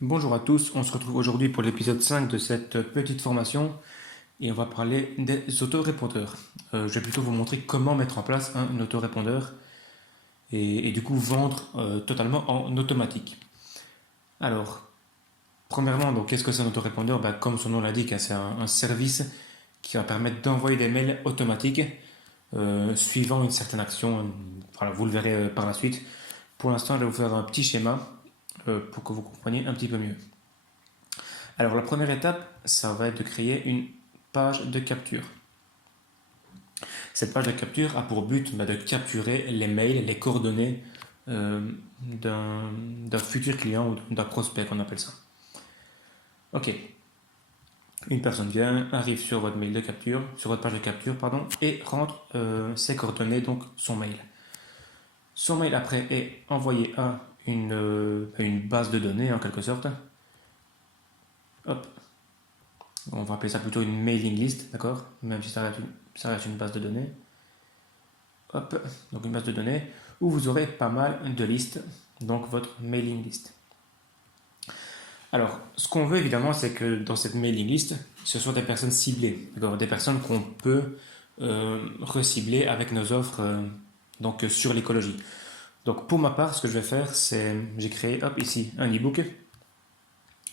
Bonjour à tous, on se retrouve aujourd'hui pour l'épisode 5 de cette petite formation et on va parler des autorépondeurs. Je vais plutôt vous montrer comment mettre en place un autorépondeur et du coup vendre totalement en automatique. Alors, premièrement, donc qu'est-ce que c'est un autorépondeur? Comme son nom l'indique, hein, c'est un service qui va permettre d'envoyer des mails automatiques suivant une certaine action. Voilà, vous le verrez par la suite. Pour l'instant, je vais vous faire un petit schéma pour que vous compreniez un petit peu mieux. Alors la première étape, ça va être de créer une page de capture. Cette page de capture a pour but de capturer les mails, les coordonnées d'un futur client ou d'un prospect qu'on appelle ça. Ok, une personne vient, arrive sur votre mail de capture, sur votre page de capture, pardon, et rentre ses coordonnées, donc son mail. Son mail après est envoyé à une base de données en quelque sorte. Hop, on va appeler ça plutôt une mailing list, d'accord? Même si ça reste une base de données. Hop, donc une base de données où vous aurez pas mal de listes, donc votre mailing list. Alors, ce qu'on veut évidemment, c'est que dans cette mailing list, ce sont des personnes ciblées, d'accord? Des personnes qu'on peut recibler avec nos offres donc sur l'écologie. Donc pour ma part, ce que je vais faire, c'est j'ai créé hop ici un ebook,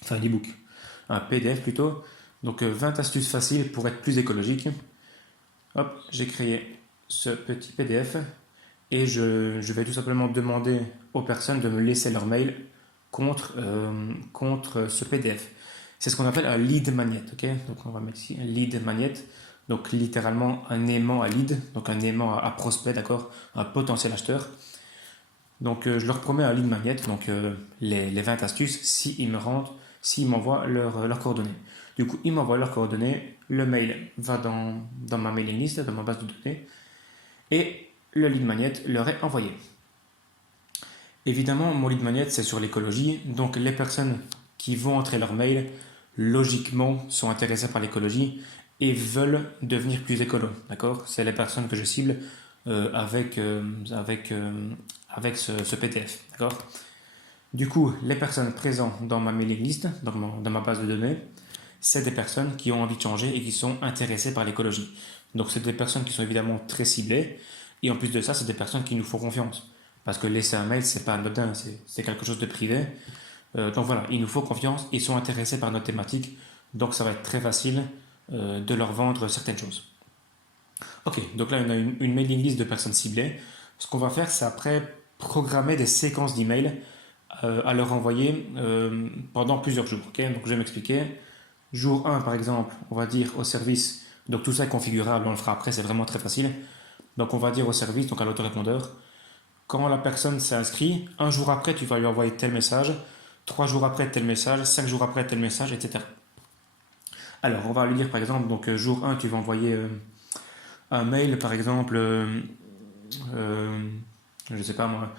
enfin un ebook, un PDF plutôt. Donc 20 astuces faciles pour être plus écologique. Hop, j'ai créé ce petit PDF et je vais tout simplement demander aux personnes de me laisser leur mail contre ce PDF. C'est ce qu'on appelle un lead magnet. Ok, donc on va mettre ici un lead magnet. Donc littéralement un aimant à lead, donc un aimant à prospect, d'accord, un potentiel acheteur. Donc je leur promets un lead magnet, donc les 20 astuces, s'ils m'envoient leurs coordonnées. Du coup, ils m'envoient leurs coordonnées, le mail va dans ma mailing list, dans ma base de données, et le lead magnet leur est envoyé. Évidemment, mon lead magnet, c'est sur l'écologie, donc les personnes qui vont entrer leur mail, logiquement, sont intéressées par l'écologie et veulent devenir plus écolo, d'accord? C'est les personnes que je cible avec ce PDF, d'accord? Du coup, les personnes présentes dans ma mailing list, dans ma base de données, c'est des personnes qui ont envie de changer et qui sont intéressées par l'écologie. Donc, c'est des personnes qui sont évidemment très ciblées. Et en plus de ça, c'est des personnes qui nous font confiance. Parce que laisser un mail, c'est pas anodin, c'est quelque chose de privé. Donc voilà, il nous faut confiance. Ils sont intéressés par notre thématique. Donc, ça va être très facile de leur vendre certaines choses. Ok, donc là, on a une mailing list de personnes ciblées. Ce qu'on va faire, c'est après programmer des séquences d'emails à leur envoyer pendant plusieurs jours. Ok, donc je vais m'expliquer. Jour 1, par exemple, on va dire au service, donc tout ça est configurable, on le fera après, c'est vraiment très facile. Donc on va dire au service, donc à l'autorépondeur, quand la personne s'inscrit, un jour après, tu vas lui envoyer tel message, 3 jours après, tel message, 5 jours après, tel message, etc. Alors, on va lui dire, par exemple, donc jour 1, tu vas envoyer un mail, par exemple, je ne sais pas moi,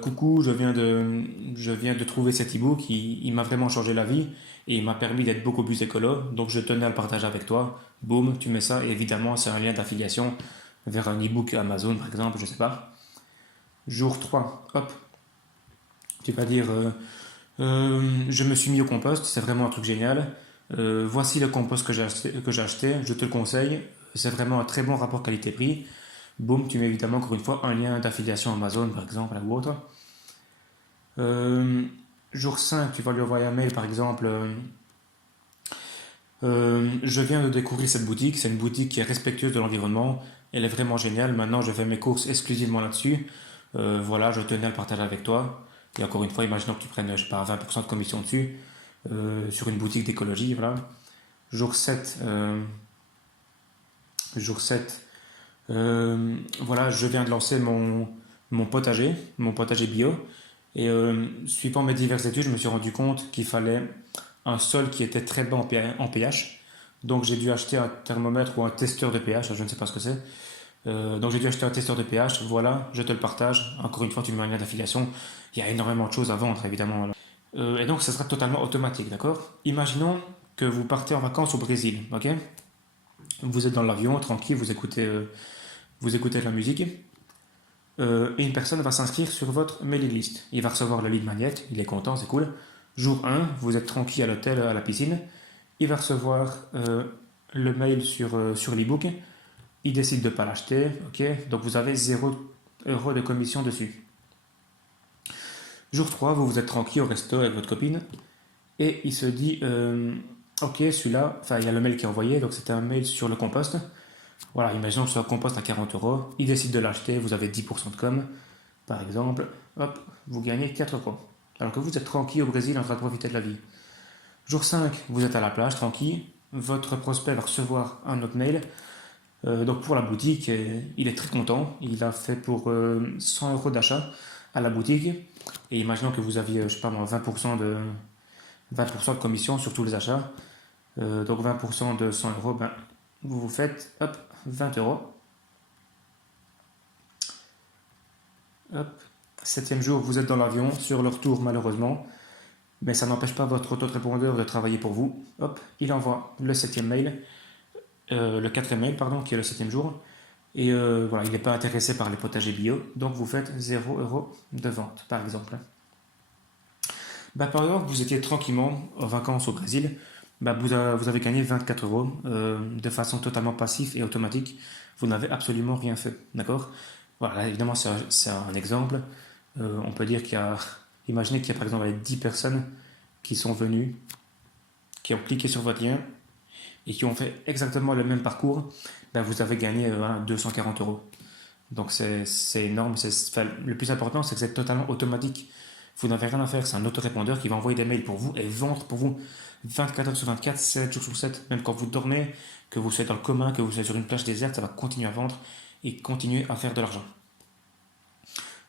coucou, je viens de trouver cet e-book, il m'a vraiment changé la vie et il m'a permis d'être beaucoup plus écolo, donc je tenais à le partager avec toi. Boum, tu mets ça et évidemment c'est un lien d'affiliation vers un e-book Amazon par exemple, je sais pas. Jour 3, hop, tu vas dire je me suis mis au compost, c'est vraiment un truc génial. Voici le compost que j'ai acheté, je te le conseille, c'est vraiment un très bon rapport qualité-prix. Boum, tu mets évidemment encore une fois un lien d'affiliation Amazon par exemple ou autre. Euh, Jour 5, tu vas lui envoyer un mail par exemple. Je viens de découvrir cette boutique, c'est une boutique qui est respectueuse de l'environnement, elle est vraiment géniale, maintenant je fais mes courses exclusivement là-dessus. Voilà, je tenais à le partager avec toi. Et encore une fois, imaginons que tu prennes, je sais pas, 20% de commission dessus, sur une boutique d'écologie, voilà. Jour 7, jour 7 voilà, je viens de lancer mon potager bio. Et suivant mes diverses études, je me suis rendu compte qu'il fallait un sol qui était très bas en pH. Donc j'ai dû acheter un thermomètre ou un testeur de pH, je ne sais pas ce que c'est. Donc j'ai dû acheter un testeur de pH, voilà, je te le partage. Encore une fois, tu me mets un lien d'affiliation. Il y a énormément de choses à vendre, évidemment. Et donc ça sera totalement automatique, d'accord? Imaginons que vous partez en vacances au Brésil, ok? Vous êtes dans l'avion, tranquille, vous écoutez de la musique. Et une personne va s'inscrire sur votre mailing list. Il va recevoir le lead magnet, il est content, c'est cool. Jour 1, vous êtes tranquille à l'hôtel, à la piscine. Il va recevoir le mail sur l'ebook. Il décide de ne pas l'acheter. Ok, donc vous avez 0 € de commission dessus. Jour 3, vous êtes tranquille au resto avec votre copine. Et il se dit, ok, celui-là, enfin, il y a le mail qui est envoyé, donc c'était un mail sur le compost. Voilà, imaginons que ce compost à 40 €. Il décide de l'acheter, vous avez 10% de com, par exemple. Hop, vous gagnez 4 €. Alors que vous êtes tranquille au Brésil en train de profiter de la vie. Jour 5, vous êtes à la plage, tranquille. Votre prospect va recevoir un autre mail. Donc pour la boutique, il est très content. Il a fait pour 100 € d'achat à la boutique. Et imaginons que vous aviez, je sais pas moi, 20% de commission sur tous les achats. Donc 20% de 100 €, ben, vous vous faites hop, 20 €. Hop. Septième jour, vous êtes dans l'avion, sur le retour malheureusement, mais ça n'empêche pas votre autorépondeur de travailler pour vous. Hop, il envoie le septième mail, le quatrième mail, pardon, qui est le septième jour. Et voilà, il n'est pas intéressé par les potagers bio, donc vous faites 0 € de vente, par exemple. Bah, par exemple, vous étiez tranquillement en vacances au Brésil, bah, vous avez gagné 24 € de façon totalement passive et automatique. Vous n'avez absolument rien fait, d'accord? Voilà, évidemment, c'est un exemple. On peut dire qu'il y a, imaginez qu'il y a par exemple 10 personnes qui sont venues, qui ont cliqué sur votre lien et qui ont fait exactement le même parcours, bah, vous avez gagné 240 €. Donc c'est énorme. Enfin, le plus important, c'est que c'est totalement automatique. Vous n'avez rien à faire. C'est un autorépondeur qui va envoyer des mails pour vous et vendre pour vous 24 heures sur 24, 7 jours sur 7. Même quand vous dormez, que vous soyez dans le commun, que vous soyez sur une plage déserte, ça va continuer à vendre et continuer à faire de l'argent.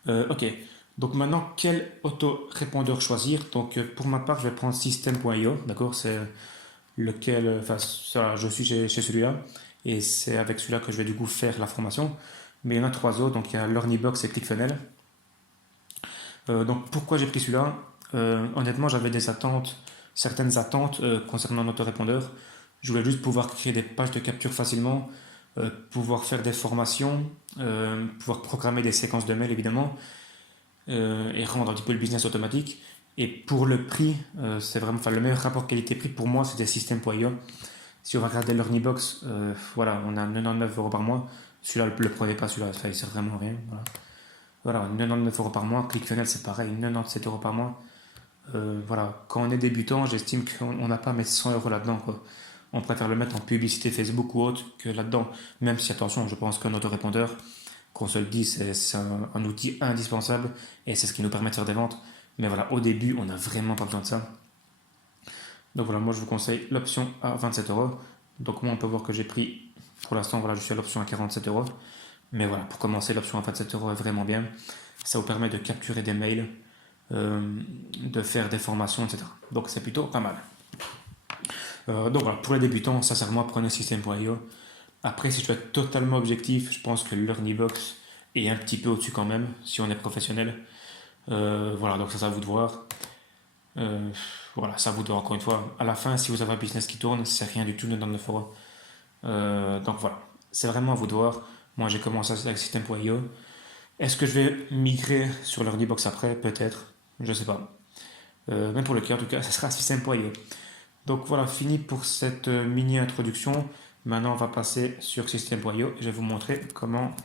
Ok. Donc maintenant, quel autorépondeur choisir? Donc pour ma part, je vais prendre System.io. D'accord? C'est lequel, enfin, ça, je suis chez celui-là. Et c'est avec celui-là que je vais du coup faire la formation. Mais il y en a trois autres. Donc il y a Learnybox et ClickFunnels. Donc pourquoi j'ai pris celui-là? Honnêtement, j'avais des attentes, certaines attentes concernant l'autorépondeur. Je voulais juste pouvoir créer des pages de capture facilement, pouvoir faire des formations, pouvoir programmer des séquences de mails évidemment, et rendre un petit peu le business automatique. Et pour le prix, c'est vraiment, enfin, le meilleur rapport qualité-prix pour moi, c'était System.io. Si on va regarder l'Earnybox, voilà, on a 99 € par mois. Celui-là, le prenez pas, celui-là, ça ne sert vraiment à rien. Voilà. Voilà, 99 € par mois. ClickFunnels, c'est pareil, 97 € par mois. Voilà, quand on est débutant, j'estime qu'on n'a pas à mettre 100 € là-dedans, quoi. On préfère le mettre en publicité Facebook ou autre que là-dedans. Même si, attention, je pense qu'un autorépondeur, qu'on se le dise, c'est un outil indispensable et c'est ce qui nous permet de faire des ventes. Mais voilà, au début, on n'a vraiment pas besoin de ça. Donc voilà, moi je vous conseille l'option à 27 €. Donc moi, on peut voir que j'ai pris, pour l'instant, voilà, je suis à l'option à 47 €. Mais voilà, pour commencer, l'option à 27 € est vraiment bien. Ça vous permet de capturer des mails, de faire des formations, etc. Donc c'est plutôt pas mal. Donc voilà, pour les débutants, sincèrement, prenez System.io. Après, si je dois être totalement objectif, je pense que l'Earnybox est un petit peu au-dessus quand même, si on est professionnel. Voilà, donc ça, c'est à vous de voir. Voilà, ça vous doit encore une fois. À la fin, si vous avez un business qui tourne, c'est rien du tout, 99 €. Donc voilà, c'est vraiment à vous de voir. Moi, j'ai commencé avec System.io. Est-ce que je vais migrer sur leur box après? Peut-être, je sais pas. Mais pour le cas, en tout cas, ça sera System.io. Donc voilà, fini pour cette mini introduction. Maintenant, on va passer sur System.io et je vais vous montrer comment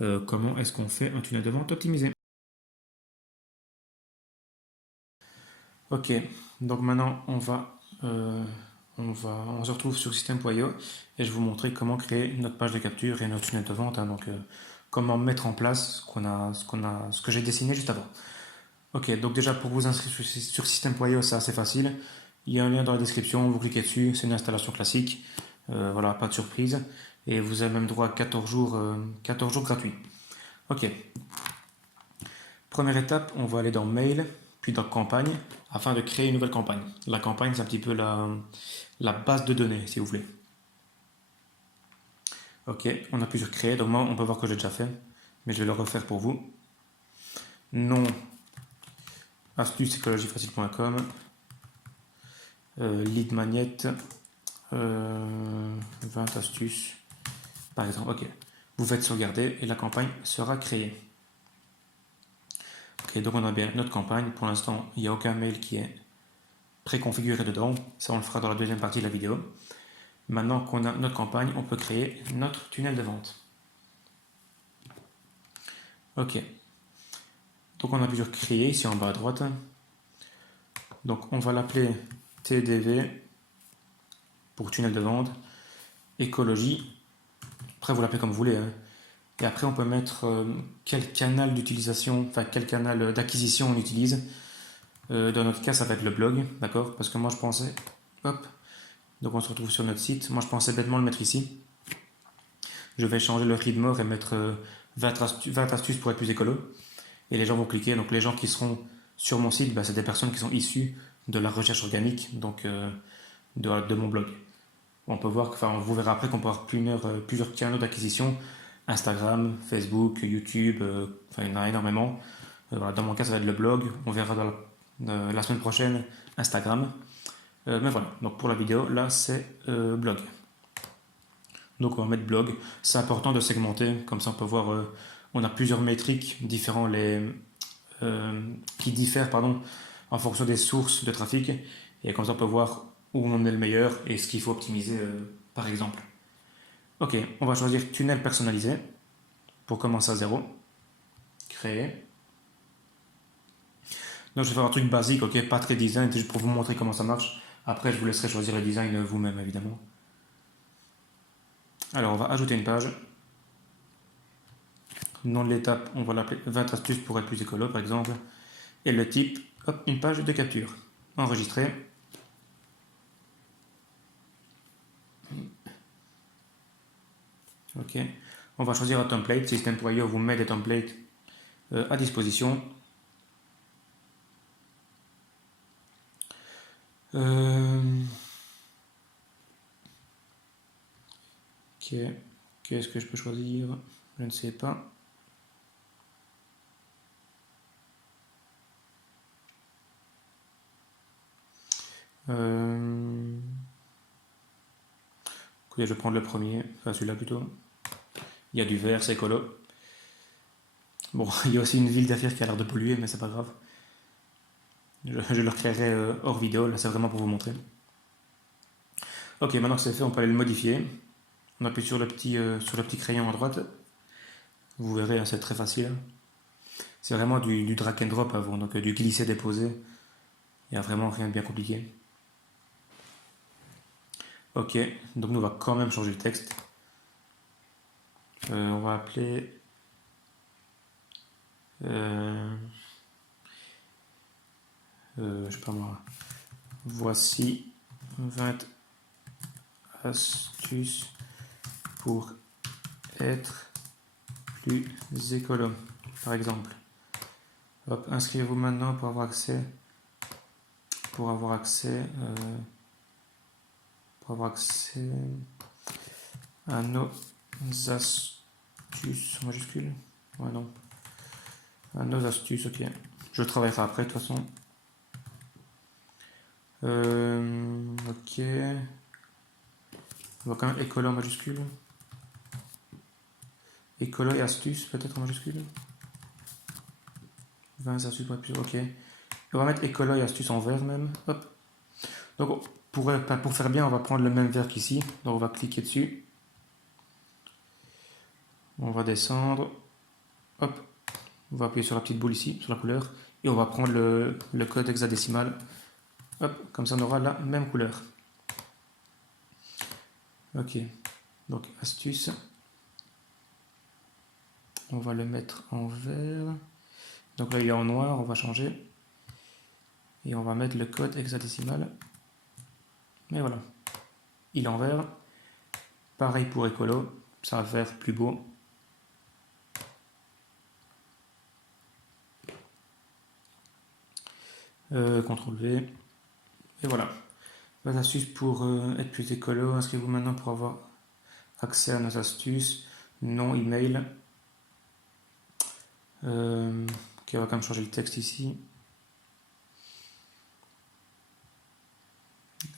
est-ce qu'on fait un tunnel de vente optimisé. Ok, donc maintenant on se retrouve sur System.io et je vais vous montrer comment créer notre page de capture et notre tunnel de vente. Donc comment mettre en place ce que j'ai dessiné juste avant. Ok, donc déjà pour vous inscrire sur System.io, c'est assez facile. Il y a un lien dans la description, vous cliquez dessus, c'est une installation classique. Voilà, pas de surprise. Et vous avez même droit à 14 jours gratuits. Ok, première étape, on va aller dans Mail, puis dans Campagne, afin de créer une nouvelle campagne. La campagne, c'est un petit peu la base de données, si vous voulez. Ok, on appuie sur Créer. Donc moi, on peut voir que j'ai déjà fait, mais je vais le refaire pour vous. Nom, astucepsychologiefacile.com, lead magnet, 20 astuces, par exemple. Ok, vous faites sauvegarder et la campagne sera créée. Ok, donc on a bien notre campagne. Pour l'instant, il n'y a aucun mail qui est préconfiguré dedans. Ça, on le fera dans la deuxième partie de la vidéo. Maintenant qu'on a notre campagne, on peut créer notre tunnel de vente. Ok. Donc on a pu créer ici en bas à droite. Donc on va l'appeler TDV pour tunnel de vente, écologie. Après vous l'appelez comme vous voulez. Hein. Et après on peut mettre quel canal d'utilisation, enfin quel canal d'acquisition on utilise. Dans notre cas ça va être le blog, d'accord? Parce que moi je pensais, hop, donc on se retrouve sur notre site. Moi je pensais bêtement le mettre ici. Je vais changer le read more et mettre 20 astuces pour être plus écolo. Et les gens vont cliquer. Donc les gens qui seront sur mon site, bah, c'est des personnes qui sont issues de la recherche organique, donc de mon blog. On peut voir, enfin, vous verrez après qu'on peut avoir plusieurs canaux d'acquisition, Instagram, Facebook, YouTube, enfin il y en a énormément. Voilà, dans mon cas, ça va être le blog. On verra dans la semaine prochaine Instagram. Mais voilà, donc pour la vidéo, là c'est blog. Donc on va mettre blog. C'est important de segmenter, comme ça on peut voir, on a plusieurs métriques différents qui diffèrent en fonction des sources de trafic. Et comme ça on peut voir où on est le meilleur et ce qu'il faut optimiser par exemple. Ok, on va choisir tunnel personnalisé pour commencer à zéro. Créer. Donc je vais faire un truc basique, ok, pas très design, c'est juste pour vous montrer comment ça marche. Après je vous laisserai choisir le design vous-même évidemment. Alors on va ajouter une page. Nom de l'étape, on va l'appeler 20 astuces pour être plus écolo par exemple. Et le type, hop, une page de capture. Enregistrer. Ok. On va choisir un template. System.io vous met des templates à disposition. Ok. Qu'est-ce que je peux choisir? Je ne sais pas. Écoutez, je vais prendre le premier, enfin celui-là plutôt. Il y a du vert, c'est écolo. Bon, il y a aussi une ville d'affaires qui a l'air de polluer, mais c'est pas grave. Je le recréerai hors vidéo, là c'est vraiment pour vous montrer. Ok, maintenant que c'est fait, on peut aller le modifier. On appuie sur le petit crayon à droite. Vous verrez, hein, c'est très facile. C'est vraiment du drag and drop avant, donc du glisser-déposer. Il n'y a vraiment rien de bien compliqué. Ok, donc nous on va quand même changer le texte. On va appeler... je sais pas moi. Voici 20 astuces pour être plus écolo, par exemple. Hop, inscrivez-vous maintenant pour avoir accès à nos astuces majuscules. Ouais, non. À nos astuces, ok. Je travaillerai après de toute façon. Ok. On va quand même écolo en majuscule. Écolo et astuces peut-être en majuscule. 20 astuces pour être plus. Ok. On va mettre écolo et astuces en vert même. Hop. Donc pour faire bien, on va prendre le même vert qu'ici. Donc on va cliquer dessus. On va descendre. Hop. On va appuyer sur la petite boule ici, sur la couleur. Et on va prendre le code hexadécimal. Hop. Comme ça on aura la même couleur. Ok. Donc astuce. On va le mettre en vert. Donc là il est en noir, on va changer. Et on va mettre le code hexadécimal. Et voilà. Il est en vert. Pareil pour écolo. Ça va faire plus beau. CTRL V. Et voilà. Les astuces pour être plus écolo. Inscrivez-vous maintenant pour avoir accès à nos astuces. Nom, email. Ok, on va quand même changer le texte ici.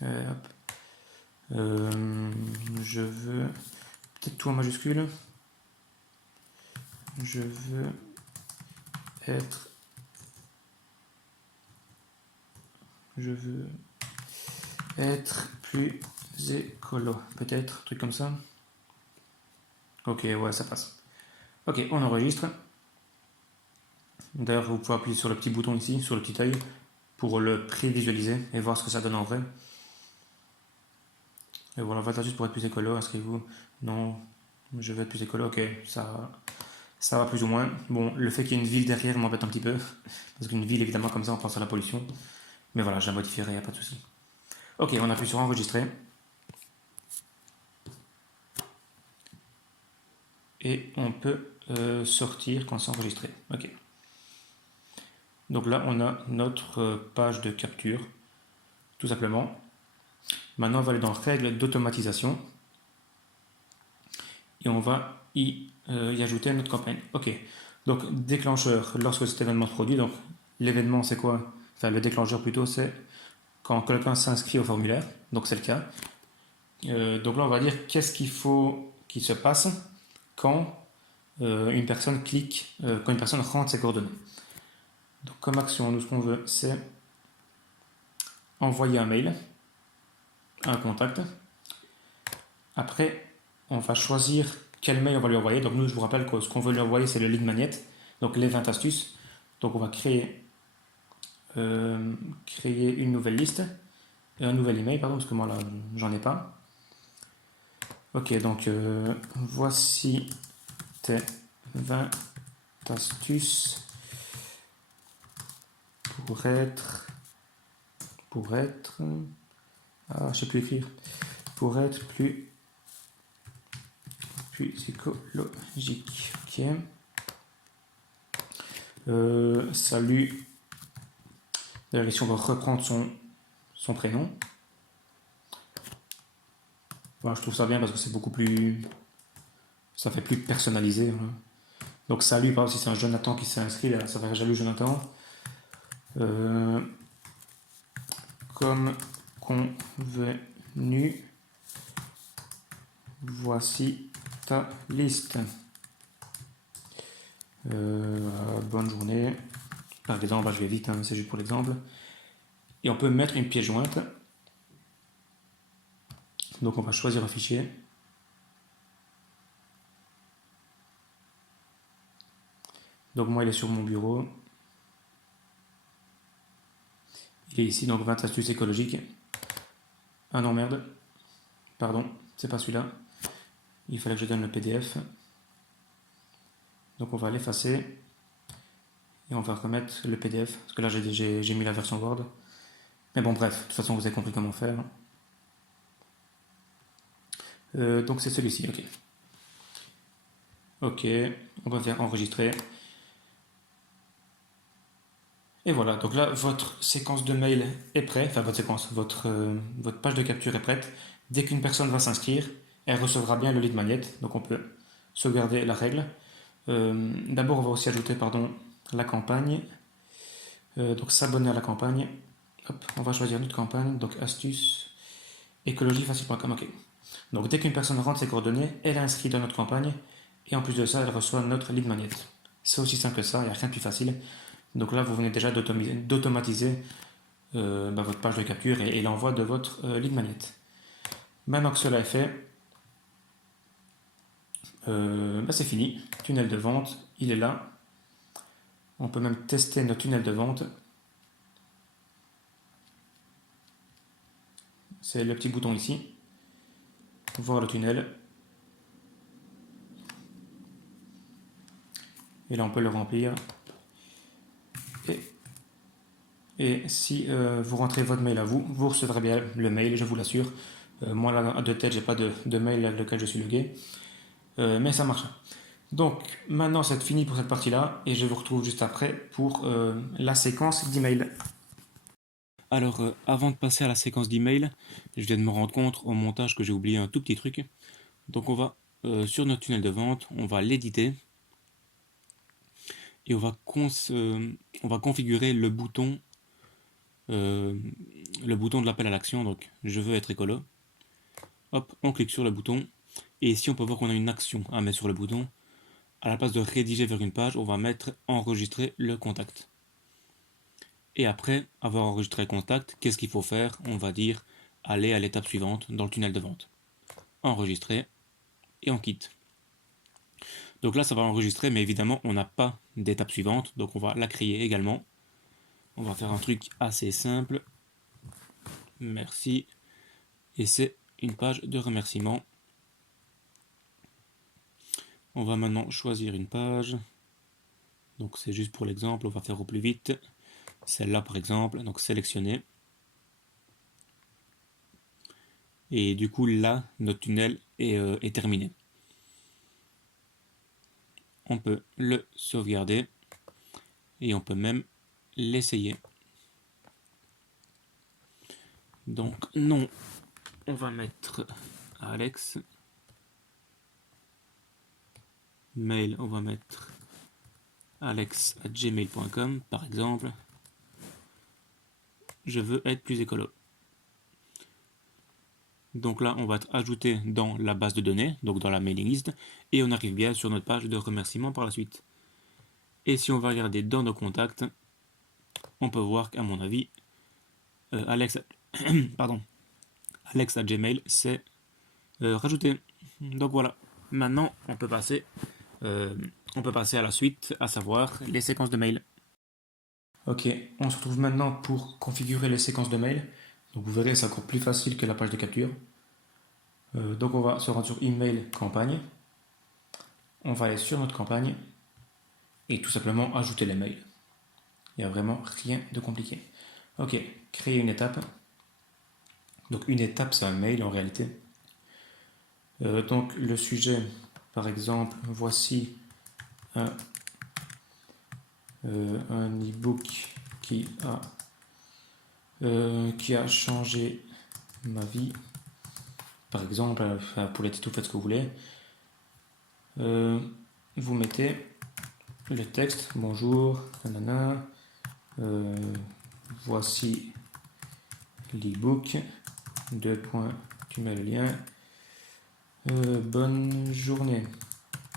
Hop. Je veux peut-être tout en majuscule. Je veux être. Je veux être plus écolo. Peut-être, un truc comme ça. Ok, ouais, ça passe. Ok, on enregistre. D'ailleurs, vous pouvez appuyer sur le petit bouton ici, sur le petit œil, pour le prévisualiser et voir ce que ça donne en vrai. Et voilà, voilà juste pour être plus écolo, inscrivez-vous. Non, je veux être plus écolo, ok, ça va plus ou moins. Bon, le fait qu'il y ait une ville derrière m'embête un petit peu, parce qu'une ville, évidemment, comme ça, on pense à la pollution. Mais voilà, je la modifierai, il n'y a pas de souci. Ok, on appuie sur enregistrer. Et on peut sortir quand c'est enregistré. Ok. Donc là, on a notre page de capture, tout simplement. Maintenant, on va aller dans Règles d'automatisation et on va y ajouter notre campagne. Ok. Donc, déclencheur, lorsque cet événement se produit, donc l'événement c'est quoi? Enfin, le déclencheur plutôt, c'est quand quelqu'un s'inscrit au formulaire, donc c'est le cas. Donc là, on va dire qu'est-ce qu'il faut qu'il se passe quand une personne clique, quand une personne rentre ses coordonnées. Donc, comme action, nous, ce qu'on veut, c'est envoyer un mail à un contact. Après, on va choisir quel mail on va lui envoyer. Donc, nous, je vous rappelle que ce qu'on veut lui envoyer, c'est le lead magnet, donc les 20 astuces. Donc, on va créer une nouvelle liste, un nouvel email, pardon, parce que moi, là, j'en ai pas. Ok, donc, voici tes 20 astuces pour être, je sais plus écrire, pour être plus écologique. Ok. Salut. D'ailleurs, ici, on va reprendre son prénom. Voilà, je trouve ça bien parce que c'est beaucoup plus. Ça fait plus personnalisé. Voilà. Donc, salut, par exemple, si c'est un Jonathan qui s'est inscrit, là, ça va faire salut Jonathan. Comme convenu, voici ta liste. Bonne journée. Par exemple, je vais vite, hein, c'est juste pour l'exemple. Et on peut mettre une pièce jointe. Donc on va choisir un fichier. Donc moi il est sur mon bureau. Il est ici, donc 20 astuces écologiques. Ah non merde. Pardon, c'est pas celui-là. Il fallait que je donne le PDF. Donc on va l'effacer. Et on va remettre le PDF. Parce que là j'ai mis la version Word. Mais bon bref, de toute façon vous avez compris comment faire. Donc c'est celui-ci, ok. Ok, on va faire enregistrer. Et voilà, donc là, votre séquence de mail est prête, enfin votre séquence, votre page de capture est prête. Dès qu'une personne va s'inscrire, elle recevra bien le lead magnet, donc on peut sauvegarder la règle. D'abord, on va aussi ajouter pardon, la campagne, donc s'abonner à la campagne. Hop, on va choisir notre campagne, donc astuce, écologiefacile.com, ok. Donc dès qu'une personne rentre ses coordonnées, elle est inscrite dans notre campagne, et en plus de ça, elle reçoit notre lead magnet. C'est aussi simple que ça, il n'y a rien de plus facile. Donc là, vous venez déjà d'automatiser votre page de capture et l'envoi de votre lead magnet. Maintenant que cela est fait, c'est fini. Tunnel de vente, il est là. On peut même tester notre tunnel de vente. C'est le petit bouton ici. Voir le tunnel. Et là, on peut le remplir. Et si vous rentrez votre mail à vous, vous recevrez bien le mail, je vous l'assure. Moi, là, de tête, j'ai pas de mail avec lequel je suis logué. Mais ça marche. Donc, maintenant, c'est fini pour cette partie-là. Et je vous retrouve juste après pour la séquence d'email. Alors, avant de passer à la séquence d'email, je viens de me rendre compte au montage que j'ai oublié un tout petit truc. Donc, on va sur notre tunnel de vente, on va l'éditer et on va configurer le bouton de l'appel à l'action. Donc, je veux être écolo. Hop, on clique sur le bouton et ici, on peut voir qu'on a une action à mettre sur le bouton. À la place de rédiger vers une page, on va mettre enregistrer le contact. Et après avoir enregistré le contact, qu'est-ce qu'il faut faire? On va dire aller à l'étape suivante dans le tunnel de vente. Enregistrer et on quitte. Donc là, ça va enregistrer, mais évidemment, on n'a pas d'étape suivante, donc on va la créer également. On va faire un truc assez simple. Merci. Et c'est une page de remerciement. On va maintenant choisir une page. Donc c'est juste pour l'exemple, on va faire au plus vite. Celle-là par exemple, donc sélectionner. Et du coup là, notre tunnel est terminé. On peut le sauvegarder et on peut même l'essayer. Donc non, on va mettre Alex. Mail, on va mettre alex@gmail.com par exemple. Je veux être plus écolo. Donc là, on va être ajouté dans la base de données, donc dans la mailing list, et on arrive bien sur notre page de remerciement par la suite. Et si on va regarder dans nos contacts, on peut voir qu'à mon avis, Alex, pardon, Alex@gmail, c'est rajouté. Donc voilà. Maintenant, on peut passer à la suite, à savoir les séquences de mails. Ok, on se retrouve maintenant pour configurer les séquences de mail. Donc vous verrez, c'est encore plus facile que la page de capture. Donc on va se rendre sur email campagne. On va aller sur notre campagne et tout simplement ajouter les mails. Il n'y a vraiment rien de compliqué. Ok, créer une étape. Donc une étape, c'est un mail en réalité. Donc le sujet, par exemple, voici un e-book qui a changé ma vie. Par exemple, pour les titres, vous faites ce que vous voulez. Vous mettez le texte, bonjour, nanana, voici l'e-book, deux points, tu mets le lien, bonne journée.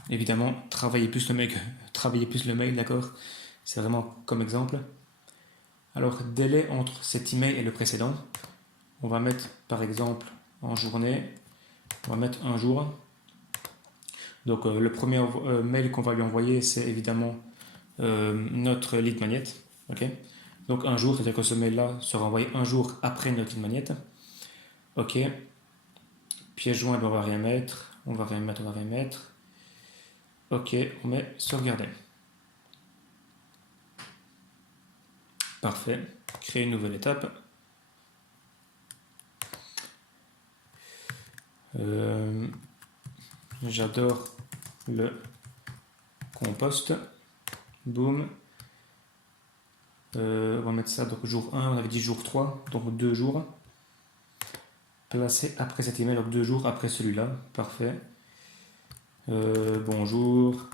Évidemment, travaillez plus le mail, d'accord. C'est vraiment comme exemple. Alors, délai entre cet email et le précédent, on va mettre par exemple en journée, on va mettre un jour. Donc, le premier mail qu'on va lui envoyer, c'est évidemment notre lead magnet. Ok. Donc, un jour, c'est-à-dire que ce mail-là sera envoyé un jour après notre lead magnet. Ok. Pièce jointe, on va rien mettre. On va rien mettre. Ok, on met sauvegarder. Parfait. Créer une nouvelle étape. J'adore le compost. Boom. On va mettre ça donc jour 1, on avait dit jour 3, donc 2 jours. Placer après cet email, donc 2 jours après celui-là. Parfait. Bonjour.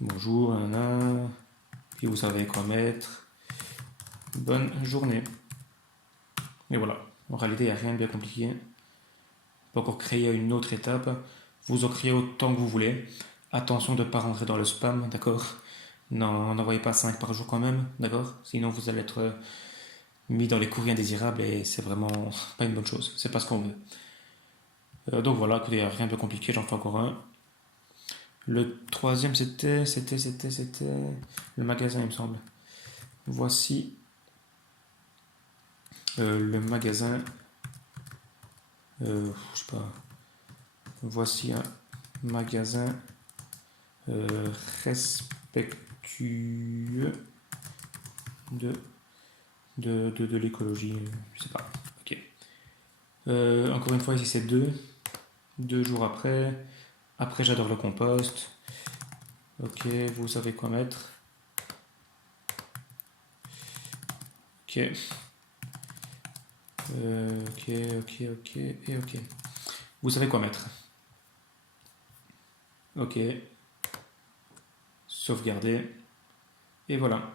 Bonjour, nanana. Puis vous savez quoi mettre. Bonne journée. Et voilà. En réalité, il n'y a rien de bien compliqué. On peut encore créer une autre étape. Vous en créez autant que vous voulez. Attention de ne pas rentrer dans le spam, d'accord. Non, n'envoyez pas 5 par jour quand même, d'accord. Sinon, vous allez être mis dans les courriers indésirables et c'est vraiment pas une bonne chose. C'est pas ce qu'on veut. Donc voilà, écoutez, il n'y a rien de compliqué, j'en fais encore un. Le troisième, c'était le magasin, il me semble. Voici le magasin. Je sais pas. Voici un magasin respectueux de l'écologie. Je sais pas. Ok. Encore une fois, ici c'est 2 jours après. Après, j'adore le compost. Ok, vous savez quoi mettre. Ok. Ok. Et ok. Vous savez quoi mettre. Ok. Sauvegarder. Et voilà.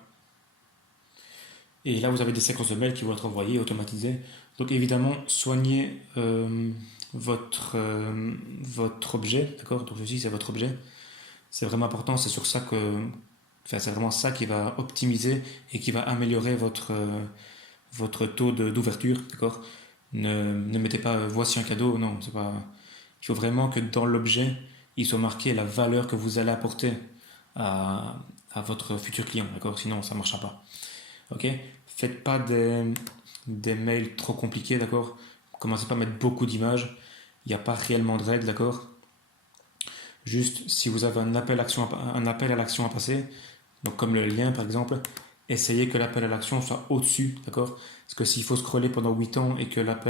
Et là, vous avez des séquences de mails qui vont être envoyées, automatisées. Donc évidemment, soignez votre objet, d'accord. Donc ceci, c'est votre objet. C'est vraiment important. C'est sur ça que, enfin, c'est vraiment ça qui va optimiser et qui va améliorer votre taux d'ouverture, d'accord? Ne mettez pas voici un cadeau, non, c'est pas. Il faut vraiment que dans l'objet, il soit marqué la valeur que vous allez apporter à, à votre futur client, d'accord? Sinon, ça ne marchera pas. Ok? Faites pas des mails trop compliqués, d'accord? Commencez pas à mettre beaucoup d'images. Il n'y a pas réellement de règles, d'accord? Juste, si vous avez un appel à l'action à passer, donc comme le lien par exemple, essayez que l'appel à l'action soit au-dessus, d'accord? Parce que s'il faut scroller pendant 8 ans et que l'appel